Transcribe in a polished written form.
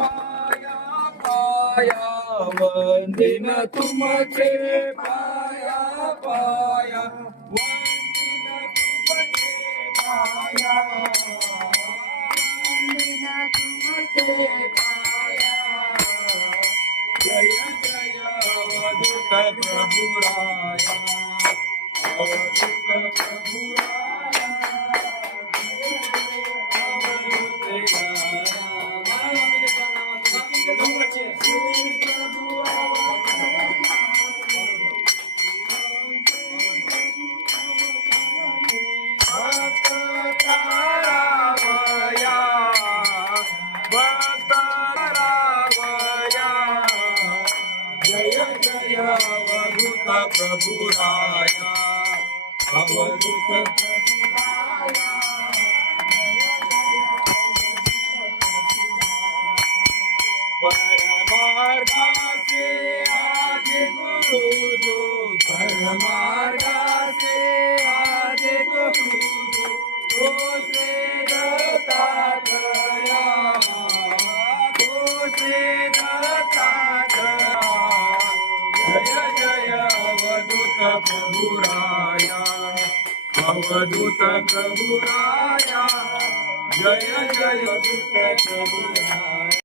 पाया पाया वंदिन तुमचे पाया पाया वंदिन तुमचे पाया वंदिन तुमचे पाया जय जय अवधूत प्रभु राया अवधूत प्रभु राया अवधूत प्रभु राया अवधूत प्रभु राया परमार्गा से आगे गुरु जो परमार्गा से आगे गुरु जो से दत्तात्रेया तो से दत्तात्रेया जय जय अवधूत प्रभु राया अवधूत प्रभु राया जय जय अवधूत प्रभु राया।